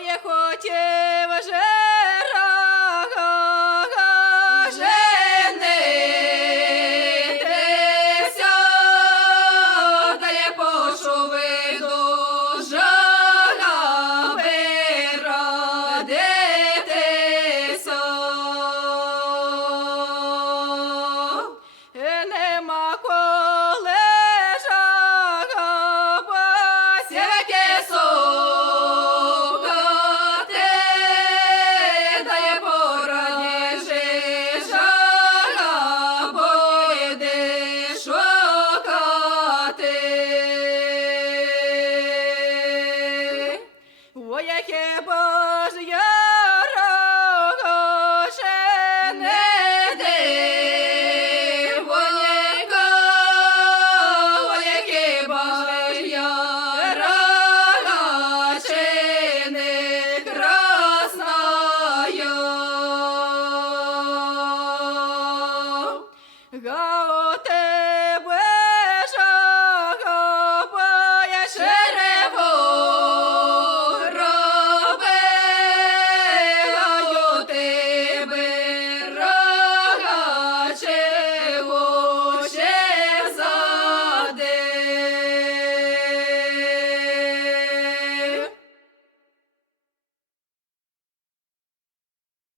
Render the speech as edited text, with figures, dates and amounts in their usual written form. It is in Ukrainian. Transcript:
Ой, хотів женитися, та я пошу вийду жагаби родитися. Нема коли жагаба сяке сукати, та я порадіжи жагабо йди шукати. Ой, хіба ж я не дивонька, ой, хіба ж я не красною. Гаоте